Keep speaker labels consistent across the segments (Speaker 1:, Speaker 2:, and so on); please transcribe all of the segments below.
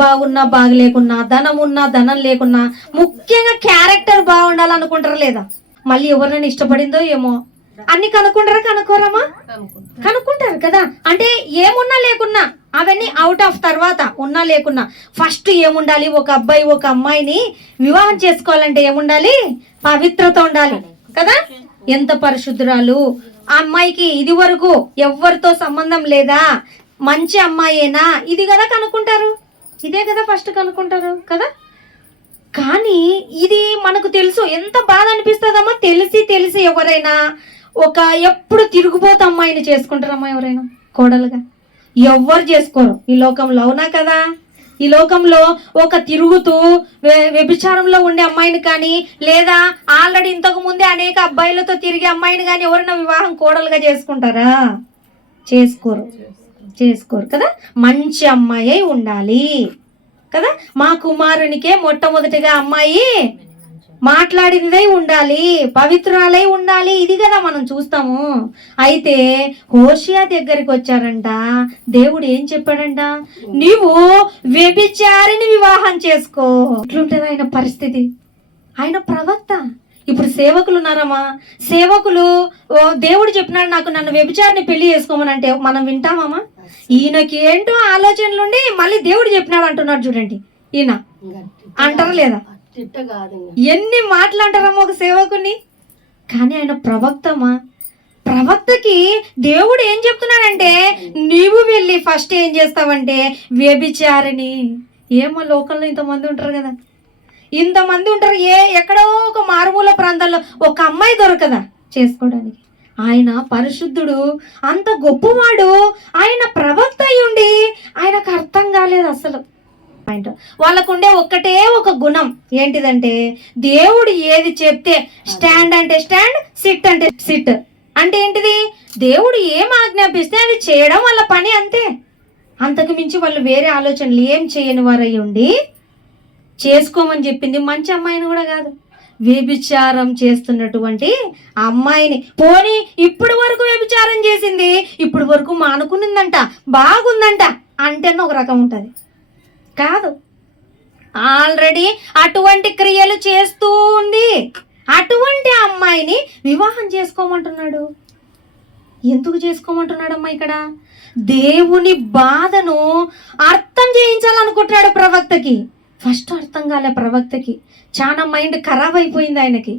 Speaker 1: బాగున్నా బాగలేకున్నా ధనం ఉన్నా ధనం లేకున్నా ముఖ్యంగా క్యారెక్టర్ బాగుండాలనుకుంటారా లేదా? మళ్ళీ ఎవరినైనా ఇష్టపడిందో ఏమో? అన్ని కనుక్కుంటారా కనుక్కోరమ్మా కనుక్కుంటారు కదా. అంటే ఏమున్నా లేకున్నా అవన్నీ అవుట్ ఆఫ్ తర్వాత ఉన్నా లేకున్నా ఫస్ట్ ఏముండాలి? ఒక అబ్బాయి ఒక అమ్మాయిని వివాహం చేసుకోవాలంటే ఏముండాలి? పవిత్రత ఉండాలి. కదా? ఎంత పరిశుద్ధురాలు. ఆ అమ్మాయికి ఇది వరకు ఎవరితో సంబంధం లేదా? మంచి అమ్మాయేనా? ఇది కదా కనుక్కుంటారు. ఇదే కదా ఫస్ట్ కనుక్కుంటారు కదా? కానీ ఇది మనకు తెలుసు. ఎంత బాధ అనిపిస్తుందమ్మా? తెలిసి తెలిసి ఎవరైనా ఒక ఎప్పుడు తిరుగుబోతు అమ్మాయిని చేసుకుంటారమ్మా ఎవరైనా కోడలుగా? ఎవ్వరు చేసుకోరు. ఈ లోకంలో అవునా కదా? ఈ లోకంలో ఒక తిరుగుతూ వ్యభిచారంలో ఉండే అమ్మాయిని కానీ లేదా ఆల్రెడీ ఇంతకు ముందే అనేక అబ్బాయిలతో తిరిగే అమ్మాయిని కానీ ఎవరైనా వివాహం కోడలుగా చేసుకుంటారా? చేసుకోరు. చేసుకోరు కదా? మంచి అమ్మాయి అయి ఉండాలి. కదా? మా కుమారునికే మొట్టమొదటిగా అమ్మాయి మాట్లాడిందై ఉండాలి. పవిత్రాలై ఉండాలి. ఇది కదా మనం చూస్తాము. అయితే హోషియా దగ్గరికి వచ్చారంట దేవుడు ఏం చెప్పాడంట? నీవు వ్యభిచారిని వివాహం చేసుకో. ఎట్లుంటది ఆయన పరిస్థితి? ఆయన ప్రవక్త. ఇప్పుడు సేవకులు ఉన్నారమ్మా. సేవకులు ఓ దేవుడు చెప్పినాడు నాకు నన్ను వ్యభిచారిని పెళ్ళి చేసుకోమని అంటే మనం వింటామమ్మా ఈయనకి ఏంటో ఆలోచనలుండి మళ్ళీ దేవుడు చెప్పినాడు అంటున్నాడు చూడండి. ఈయన అంటారా లేదా. ఎన్ని మాటలు అంటారమ్మా ఒక సేవకుని? కానీ ఆయన ప్రవక్తమా? ప్రవక్తకి దేవుడు ఏం చెప్తున్నాడంటే నీవు వెళ్ళి ఫస్ట్ ఏం చేస్తావంటే వ్యభిచారిని ఏమో లోకంలో ఇంతమంది ఉంటారు కదా. ఇంతమంది ఉంటారు ఏ ఎక్కడో ఒక మారుమూల ప్రాంతాల్లో ఒక అమ్మాయి దొరకదా చేసుకోవడానికి? ఆయన పరిశుద్ధుడు అంత గొప్పవాడు ఆయన ప్రవక్త అయ్యుండి ఆయనకు అర్థం కాలేదు అసలు. పాయింట్. వాళ్ళకుండే ఒక్కటే ఒక గుణం ఏంటిదంటే దేవుడు ఏది చెప్తే స్టాండ్ అంటే స్టాండ్ సిట్ అంటే సిట్. అంటే ఏంటిది? దేవుడు ఏం ఆజ్ఞాపిస్తే అది చేయడం వాళ్ళ పని అంతే. అంతకు మించి వాళ్ళు వేరే ఆలోచనలు ఏం చేయని వారై ఉండి చేసుకోమని చెప్పింది మంచి అమ్మాయిని కూడా కాదు. వ్యభిచారం చేస్తున్నటువంటి అమ్మాయిని. పోనీ ఇప్పుడు వరకు వ్యభిచారం చేసింది ఇప్పుడు వరకు మానుకునిందంట బాగుందంట అంటేనే ఒక రకం ఉంటుంది. కాదు. ఆల్రెడీ అటువంటి క్రియలు చేస్తూ ఉంది. అటువంటి అమ్మాయిని వివాహం చేసుకోమంటున్నాడు. ఎందుకు చేసుకోమంటున్నాడమ్మా ఇక్కడ? దేవుని బాధను అర్థం చేయించాలనుకుంటున్నాడు ప్రవక్తకి. ఫస్ట్ అర్థం కాలే ప్రవక్తకి. చాలా మైండ్ ఖరాబ్ అయిపోయింది ఆయనకి.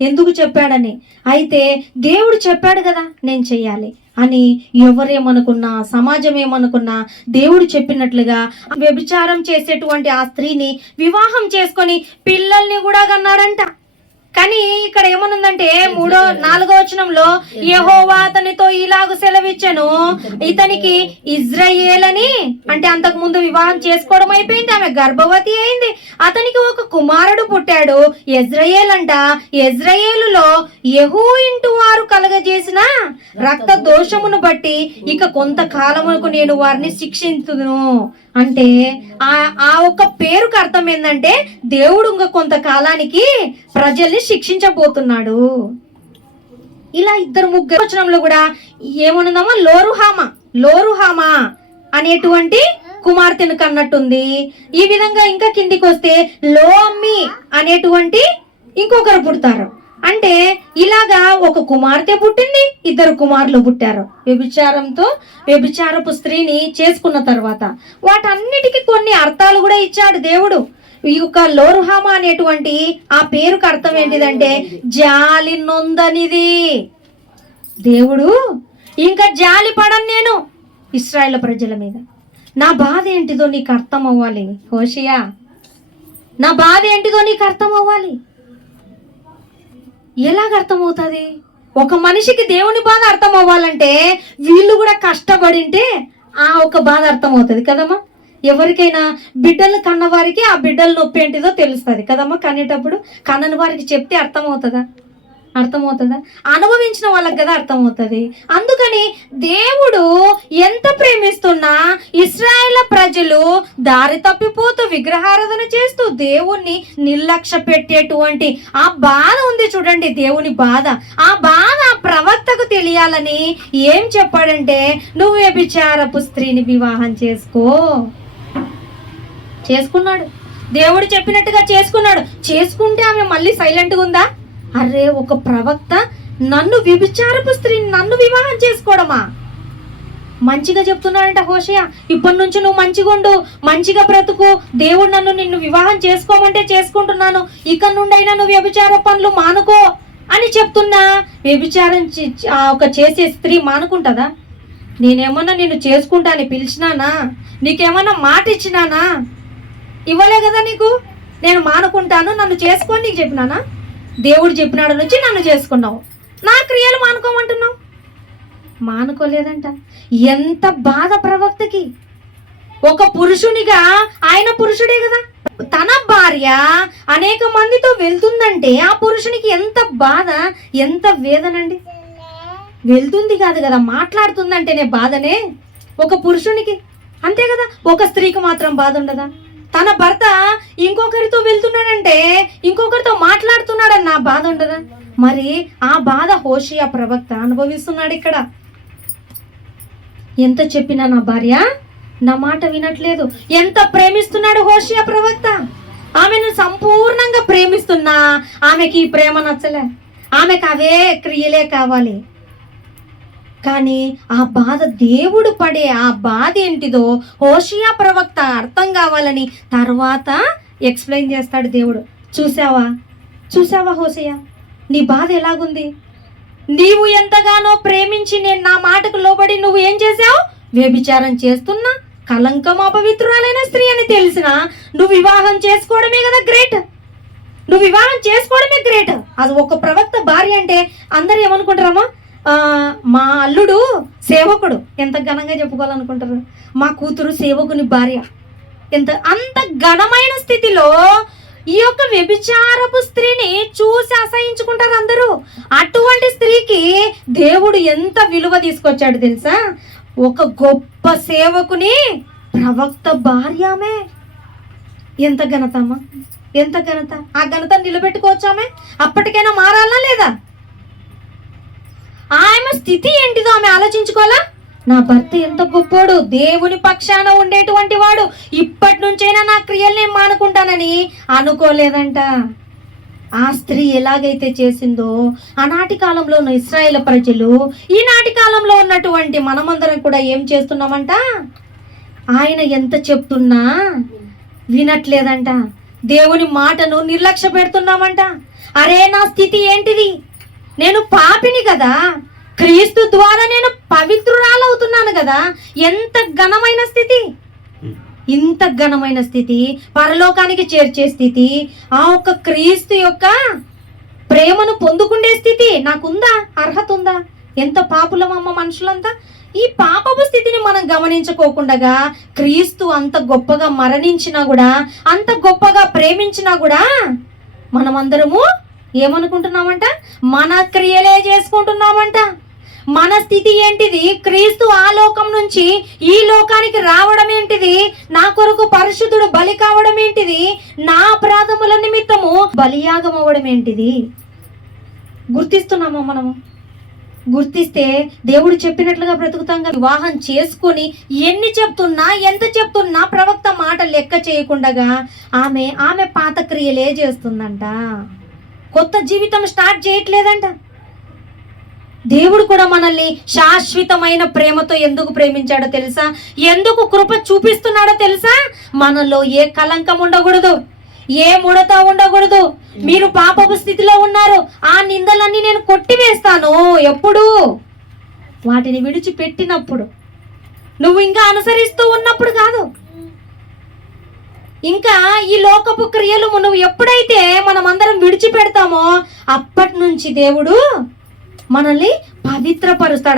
Speaker 1: ఎందుకు చెప్పాడని? అయితే దేవుడు చెప్పాడు కదా నేను చెయ్యాలి అని ఎవరేమనుకున్నా సమాజం ఏమనుకున్నా దేవుడు చెప్పినట్లుగా వ్యభిచారం చేసేటువంటి ఆ స్త్రీని వివాహం చేసుకొని పిల్లల్ని కూడా కన్నాడంట. కానీ ఇక్కడ ఏమనుందంటే మూడో నాలుగో వచనంలో యెహోవా అతనితో ఇలాగ సెలవిచ్చను. ఇతనికి ఇజ్రాయేల్ అని అంటే అంతకు ముందు వివాహం చేసుకోవడం అయిపోయింది ఆమె గర్భవతి అయింది. అతనికి ఒక కుమారుడు పుట్టాడు ఎజ్రాయేల్ అంట. ఎజ్రాయేలులో యహూ ఇంటూ వారు కలగజేసిన రక్త దోషమును బట్టి ఇక కొంతకాలమునకు నేను వారిని శిక్షించుదును. అంటే ఆ ఆ ఒక్క పేరుకు అర్థం ఏంటంటే దేవుడు ఇంకా కొంతకాలానికి ప్రజల్ని శిక్షించబోతున్నాడు. ఇలా ఇద్దరు ముగ్గురు వచనంలో కూడా ఏమనుందామా లోరుహామ లోరుహామ అనేటువంటి కుమార్తెను కన్నట్టుంది. ఈ విధంగా ఇంకా కిందికి వస్తే లోమ్మి అనేటువంటి ఇంకొకరు పుడతారు. అంటే ఇలాగా ఒక కుమార్తె పుట్టింది ఇద్దరు కుమారులు పుట్టారు. వ్యభిచారంతో వ్యభిచారపు స్త్రీని చేసుకున్న తర్వాత వాటన్నిటికీ కొన్ని అర్థాలు కూడా ఇచ్చాడు దేవుడు. ఈ యొక్క లోర్హామ అనేటువంటి ఆ పేరుకు అర్థం ఏంటిదంటే జాలి నొందనిది. దేవుడు ఇంకా జాలి పడను నేను ఇస్రాయేల్ ప్రజల మీద. నా బాధ ఏంటిదో నీకు అర్థం అవ్వాలి హోషియా. నా బాధ ఏంటిదో నీకు అర్థం అవ్వాలి. ఎలాగ అర్థమవుతుంది ఒక మనిషికి దేవుని బాధ అర్థం అవ్వాలంటే వీళ్ళు కూడా కష్టపడింటే ఆ ఒక బాధ అర్థమవుతుంది కదమ్మా? ఎవరికైనా బిడ్డలు కన్నవారికి ఆ బిడ్డల నొప్పి ఏంటిదో తెలుస్తుంది కదమ్మా కనేటప్పుడు? కన్నని వారికి చెప్తే అర్థమవుతుందా? అర్థమవుతుందా? అనుభవించిన వాళ్ళకి కదా అర్థమవుతుంది. అందుకని దేవుడు ఎంత ప్రేమిస్తున్నా ఇస్రాయేల్ ప్రజలు దారి తప్పిపోతూ విగ్రహారాధన చేస్తూ దేవుణ్ణి నిర్లక్ష్య పెట్టేటువంటి ఆ బాధ ఉంది చూడండి దేవుని బాధ. ఆ బాధ ప్రవక్తకు తెలియాలని ఏం చెప్పాడంటే నువ్వు వ్యభిచారపు స్త్రీని వివాహం చేసుకో? చేసుకున్నాడు. దేవుడు చెప్పినట్టుగా చేసుకున్నాడు. చేసుకుంటే ఆమె మళ్ళీ సైలెంట్గా ఉందా? అరే ఒక ప్రవక్త నన్ను విభిచారపు స్త్రీని నన్ను వివాహం చేసుకోవడమా మంచిగా చెప్తున్నాడంట హోషయ. ఇప్పటి నుంచి నువ్వు మంచిగా ఉండు మంచిగా బ్రతుకు. దేవుడు నన్ను నిన్ను వివాహం చేసుకోమంటే చేసుకుంటున్నాను. ఇక నుండైనా నువ్వు వ్యభిచార పనులు మానుకో అని చెప్తున్నా. వ్యభిచారం ఒక చేసే స్త్రీ మానుకుంటుందా? నేనేమన్నా నిన్ను చేసుకుంటాను పిలిచినానా? నీకేమన్నా మాట ఇచ్చినానా? ఇవ్వలే కదా నీకు? నేను మానుకుంటాను నన్ను చేసుకొని నీకు చెప్పినానా? దేవుడు చెప్పినాడు నుంచి నన్ను చేసుకున్నావు. నా క్రియలు మానుకోమంటున్నావు? మానుకోలేదంట. ఎంత బాధ ప్రవక్తకి. ఒక పురుషునిగా ఆయన పురుషుడే కదా. తన భార్య అనేక మందితో వెళ్తుందంటే ఆ పురుషునికి ఎంత బాధ ఎంత వేదనండి. వెళ్తుంది కాదు కదా మాట్లాడుతుందంటేనే బాధనే. ఒక పురుషునికి అంతే కదా ఒక స్త్రీకి మాత్రం బాధ ఉండదా? తన భర్త ఇంకొకరితో వెళ్తున్నాడంటే ఇంకొకరితో మాట్లాడుతున్నాడని నా బాధ ఉండదా మరి ఆ బాధ హోషియా ప్రవక్త అనుభవిస్తున్నాడు ఇక్కడ. ఎంత చెప్పినా నా భార్య నా మాట వినట్లేదు. ఎంత ప్రేమిస్తున్నాడు హోషియా ప్రవక్త? ఆమెను సంపూర్ణంగా ప్రేమిస్తున్నా ఆమెకి ఈ ప్రేమ నచ్చలే. ఆమెకు అవే క్రియలే కావాలి. కానీ ఆ బాధ దేవుడు పడే ఆ బాధ ఏంటిదో హోషియా ప్రవక్త అర్థం కావాలని తర్వాత ఎక్స్ప్లెయిన్ చేస్తాడు దేవుడు. చూసావా చూసావా హోషియా? నీ బాధ ఎలాగుంది? నీవు ఎంతగానో ప్రేమించి నేను నా మాటకు లోబడి నువ్వు ఏం చేసావు వ్యభిచారం చేస్తున్నా కలంకం అపవిత్రురాలైన స్త్రీ అని తెలిసిన నువ్వు వివాహం చేసుకోవడమే కదా గ్రేట్. నువ్వు వివాహం చేసుకోవడమే గ్రేట్. అది ఒక ప్రవక్త భార్య అంటే అందరు ఏమనుకుంటారమ్మా? మా అల్లుడు సేవకుడు. ఎంత ఘనంగా చెప్పుకోవాలనుకుంటారు? మా కూతురు సేవకుని భార్య. ఎంత అంత ఘనమైన స్థితిలో ఈ యొక్క వ్యభిచారపు స్త్రీని చూసి అసహించుకుంటారు అందరూ. అటువంటి స్త్రీకి దేవుడు ఎంత విలువ తీసుకొచ్చాడు తెలుసా? ఒక గొప్ప సేవకుని ప్రవక్త భార్యమే. ఎంత ఘనత అమ్మా? ఎంత ఘనత? ఆ ఘనత నిలబెట్టుకోవచ్చామే అప్పటికైనా మారాలా లేదా? ఆమె స్థితి ఏంటిదో ఆమె ఆలోచించుకోవాలా? నా భర్త ఎంత గొప్పోడు దేవుని పక్షాన ఉండేటువంటి వాడు. ఇప్పటి నుంచైనా నా క్రియలు నేను మానుకుంటానని అనుకోలేదంట. ఆ స్త్రీ ఎలాగైతే చేసిందో ఆనాటి కాలంలో ఉన్న ఇస్రాయేల్ ప్రజలు ఈనాటి కాలంలో ఉన్నటువంటి మనమందరం కూడా ఏం చేస్తున్నామంట? ఆయన ఎంత చెప్తున్నా వినట్లేదంట. దేవుని మాటను నిర్లక్ష్య పెడుతున్నామంట. అరే నా స్థితి ఏంటిది? నేను పాపిని కదా. క్రీస్తు ద్వారా నేను పవిత్రురాలవుతున్నాను కదా. ఎంత ఘనమైన స్థితి? ఇంత ఘనమైన స్థితి పరలోకానికి చేర్చే స్థితి ఆ ఒక్క క్రీస్తు యొక్క ప్రేమను పొందుకుండే స్థితి నాకుందా? అర్హత ఉందా? ఎంత పాపులమమ్మ మనుషులంతా? ఈ పాపపు స్థితిని మనం గమనించుకోకుండా క్రీస్తు అంత గొప్పగా మరణించినా కూడా అంత గొప్పగా ప్రేమించినా కూడా మనమందరము ఏమనుకుంటున్నామంట? మన క్రియలే చేసుకుంటున్నామంట. మన స్థితి ఏంటిది? క్రీస్తు ఆ లోకం నుంచి ఈ లోకానికి రావడం ఏంటిది? నా కొరకు పరిశుద్ధుడు బలి కావడం ఏంటిది? నా అపరాధముల నిమిత్తము బలియాగం అవ్వడం ఏంటిది? గుర్తిస్తున్నామా మనము? గుర్తిస్తే దేవుడు చెప్పినట్లుగా బ్రతుకుతాం వివాహం చేసుకొని ఎన్ని చెప్తున్నా ఎంత చెప్తున్నా ప్రవక్త మాట లెక్క చేయకుండా ఆమె ఆమె పాత క్రియలే చేస్తుందంట. కొత్త జీవితం స్టార్ట్ చేయట్లేదంట. దేవుడు కూడా మనల్ని శాశ్వతమైన ప్రేమతో ఎందుకు ప్రేమించాడో తెలుసా? ఎందుకు కృప చూపిస్తున్నాడో తెలుసా? మనలో ఏ కలంకం ఉండకూడదు ఏ ముడత ఉండకూడదు. మీరు పాపపు స్థితిలో ఉన్నారు. ఆ నిందలన్నీ నేను కొట్టివేస్తాను ఎప్పుడు? వాటిని విడిచిపెట్టినప్పుడు. నువ్వు ఇంకా అనుసరిస్తూ ఉన్నప్పుడు కాదు. ఇంకా ఈ లోకపు క్రియలు నువ్వు ఎప్పుడైతే మనం అందరం విడిచిపెడతామో అప్పటి నుంచి దేవుడు మనల్ని పవిత్రపరుస్తాడు?